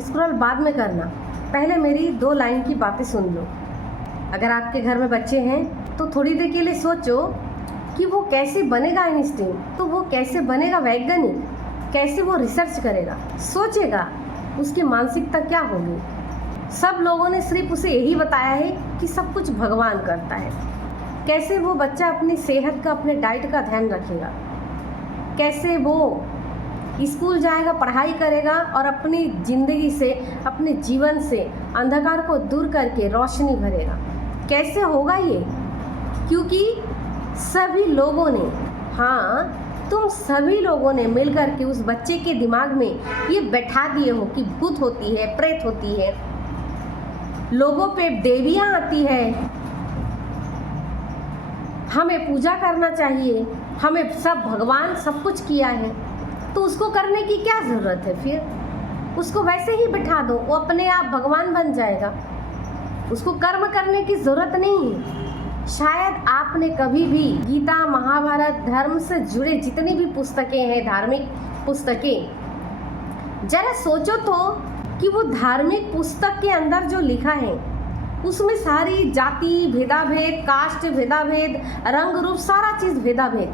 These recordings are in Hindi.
स्क्रॉल बाद में करना, पहले मेरी 2 लाइन की बातें सुन लो। अगर आपके घर में बच्चे हैं तो थोड़ी देर के लिए सोचो कि वो कैसे बनेगा आइंस्टीन, तो वो कैसे बनेगा वैज्ञानिक, कैसे वो रिसर्च करेगा, सोचेगा, उसकी मानसिकता क्या होगी। सब लोगों ने सिर्फ उसे यही बताया है कि सब कुछ भगवान करता है। कैसे वो बच्चा अपनी सेहत का, अपने डाइट का ध्यान रखेगा, कैसे वो स्कूल जाएगा, पढ़ाई करेगा और अपनी ज़िंदगी से, अपने जीवन से अंधकार को दूर करके रोशनी भरेगा। कैसे होगा ये? क्योंकि सभी लोगों ने, हाँ तुम सभी लोगों ने मिलकर के उस बच्चे के दिमाग में ये बैठा दिए हो कि भूत होती है, प्रेत होती है, लोगों पे देवियाँ आती है, हमें पूजा करना चाहिए, हमें सब भगवान सब कुछ किया है, तो उसको करने की क्या ज़रूरत है? फिर उसको वैसे ही बिठा दो, वो अपने आप भगवान बन जाएगा, उसको कर्म करने की ज़रूरत नहीं है। शायद आपने कभी भी गीता, महाभारत, धर्म से जुड़े जितनी भी पुस्तकें हैं, धार्मिक पुस्तकें, जरा सोचो तो कि वो धार्मिक पुस्तक के अंदर जो लिखा है उसमें सारी जाति भेदाभेद, कास्ट भेदाभेद, रंग रूप, सारा चीज़ भेदाभेद,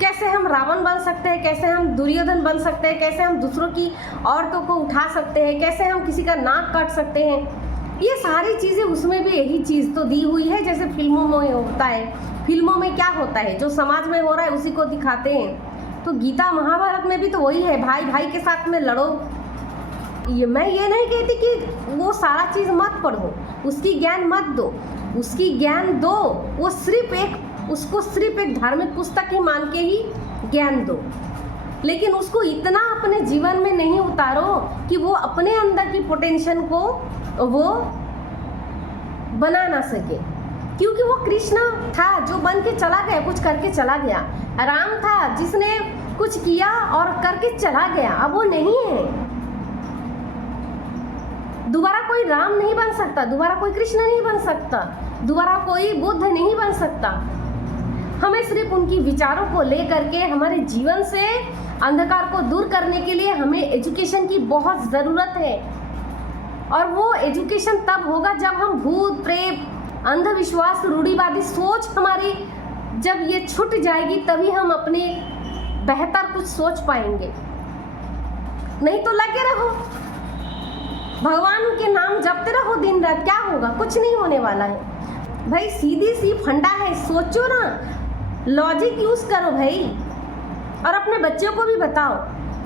कैसे हम रावण बन सकते हैं, कैसे हम दुर्योधन बन सकते हैं, कैसे हम दूसरों की औरतों को उठा सकते हैं, कैसे हम किसी का नाक काट सकते हैं, ये सारी चीज़ें उसमें भी यही चीज़ तो दी हुई है। जैसे फिल्मों में होता है, फिल्मों में क्या होता है, जो समाज में हो रहा है उसी को दिखाते हैं। तो गीता महाभारत में भी तो वही है, भाई भाई के साथ में लड़ो। मैं ये नहीं कहती कि वो सारा चीज़ मत पढ़ो, उसकी ज्ञान मत दो, उसकी ज्ञान दो, वो उसको सिर्फ एक धार्मिक पुस्तक ही मान के ही ज्ञान दो, लेकिन उसको इतना अपने जीवन में नहीं उतारो कि वो अपने अंदर की पोटेंशियल को वो बना ना सके। क्योंकि वो कृष्ण था जो बन के चला गया, कुछ करके चला गया। राम था जिसने कुछ किया और करके चला गया, अब वो नहीं है। दोबारा कोई राम नहीं बन सकता, दोबारा कोई कृष्ण नहीं बन सकता, दोबारा कोई बुद्ध नहीं बन सकता। हमें सिर्फ उनकी विचारों को लेकर के हमारे जीवन से अंधकार को दूर करने के लिए हमें एजुकेशन की बहुत ज़रूरत है। और वो एजुकेशन तब होगा जब हम भूत प्रेत, अंधविश्वास, रूढ़िवादी सोच हमारी जब ये छूट जाएगी, तभी हम अपने बेहतर कुछ सोच पाएंगे। नहीं तो लगे रहो, भगवान के नाम जपते रहो दिन रात, क्या होगा? कुछ नहीं होने वाला है भाई। सीधी सी फंडा है, सोचो ना, लॉजिक यूज़ करो भाई। और अपने बच्चों को भी बताओ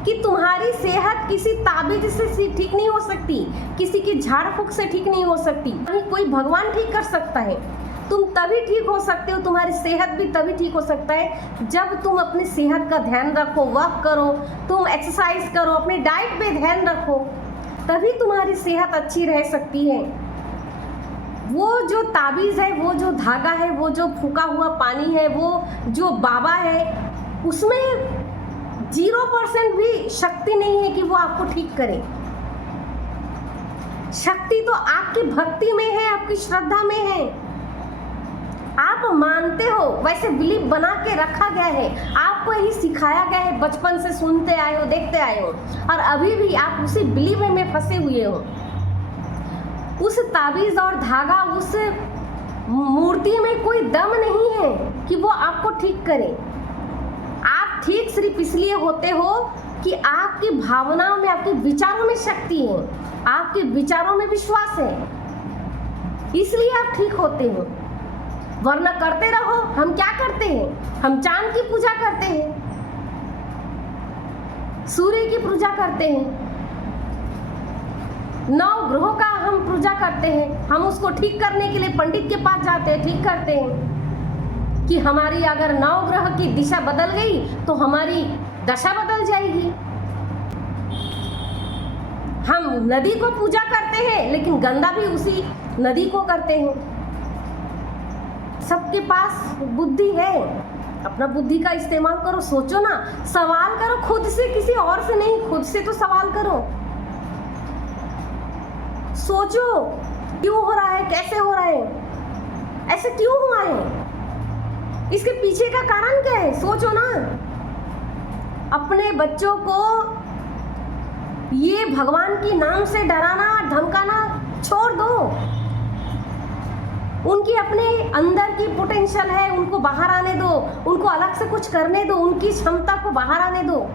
कि तुम्हारी सेहत किसी ताबीज से ठीक नहीं हो सकती, किसी की झाड़ फूक से ठीक नहीं हो सकती, नहीं कोई भगवान ठीक कर सकता है। तुम तभी ठीक हो सकते हो, तुम्हारी सेहत भी तभी ठीक हो सकता है जब तुम अपनी सेहत का ध्यान रखो, वर्क करो, तुम एक्सरसाइज करो, अपने डाइट पे ध्यान रखो, तभी तुम्हारी सेहत अच्छी रह सकती है। वो जो ताबीज़ है, वो जो धागा है, वो जो फूका हुआ पानी है, वो जो बाबा है, उसमें 0% भी शक्ति नहीं है कि वो आपको ठीक करे। शक्ति तो आपकी भक्ति में है, आपकी श्रद्धा में है। आप मानते हो, वैसे बिलीफ बना के रखा गया है, आपको यही सिखाया गया है, बचपन से सुनते आए हो, देखते आए हो, और अभी भी आप उसी बिलीफ में फंसे हुए हो। उस ताबीज़ और धागा, उस मूर्ति में कोई दम नहीं है कि वो आपको ठीक करे। आप ठीक सिर्फ इसलिए होते हो कि आपकी भावनाओं में, आपके विचारों में शक्ति है, आपके विचारों में विश्वास है, इसलिए आप ठीक होते हो। वरना करते रहो, हम क्या करते हैं? हम चांद की पूजा करते हैं, सूर्य की पूजा करते हैं, 9 ग्रहों का हम पूजा करते हैं। हम उसको ठीक करने के लिए पंडित के पास जाते हैं, ठीक करते हैं कि हमारी अगर 9 ग्रह की दिशा बदल गई तो हमारी दशा बदल जाएगी। हम नदी को पूजा करते हैं, लेकिन गंदा भी उसी नदी को करते हैं। सबके पास बुद्धि है, अपना बुद्धि का इस्तेमाल करो, सोचो ना, सवाल करो खुद से, किसी और से नहीं, खुद से तो सवाल करो। सोचो क्यों हो रहा है, कैसे हो रहा है, ऐसे क्यों हुआ है, इसके पीछे का कारण क्या है? सोचो ना। अपने बच्चों को ये भगवान के नाम से डराना धमकाना छोड़ दो। उनकी अपने अंदर की पोटेंशियल है, उनको बाहर आने दो, उनको अलग से कुछ करने दो, उनकी क्षमता को बाहर आने दो।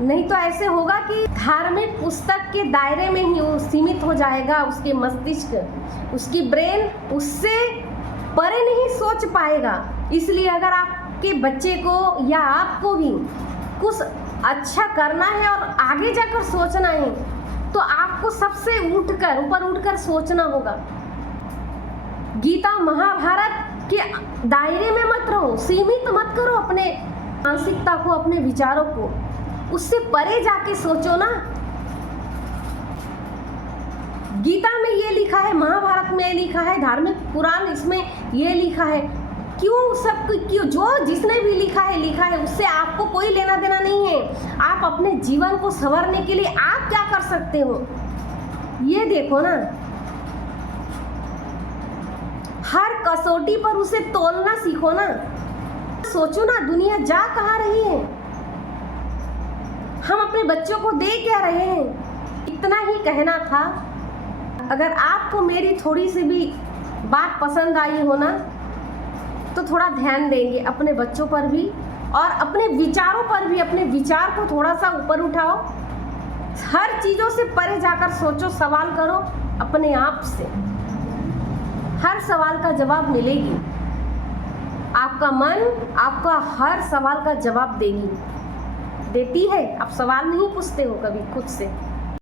नहीं तो ऐसे होगा कि धार्मिक पुस्तक के दायरे में ही वो सीमित हो जाएगा, उसके मस्तिष्क, उसकी ब्रेन उससे परे नहीं सोच पाएगा। इसलिए अगर आपके बच्चे को या आपको भी कुछ अच्छा करना है और आगे जाकर सोचना है तो आपको सबसे ऊपर उठकर सोचना होगा। गीता महाभारत के दायरे में मत रहो, सीमित मत करो अपने मानसिकता को, अपने विचारों को, उससे परे जाके सोचो ना। गीता में ये लिखा है, महाभारत में लिखा है, धार्मिक पुराण इसमें ये लिखा है। क्यों जो जिसने भी लिखा है उससे आपको कोई लेना देना नहीं है। आप अपने जीवन को संवारने के लिए आप क्या कर सकते हो ये देखो ना। हर कसौटी पर उसे तोलना सीखो ना। सोचो ना दुनिया जा कहाँ रही है, हम अपने बच्चों को दे क्या रहे हैं। इतना ही कहना था। अगर आपको मेरी थोड़ी सी भी बात पसंद आई हो ना तो थोड़ा ध्यान देंगे अपने बच्चों पर भी और अपने विचारों पर भी। अपने विचार को थोड़ा सा ऊपर उठाओ, हर चीज़ों से परे जाकर सोचो, सवाल करो अपने आप से। हर सवाल का जवाब मिलेगी, आपका मन आपका हर सवाल का जवाब देती है। आप सवाल नहीं पूछते हो कभी खुद से।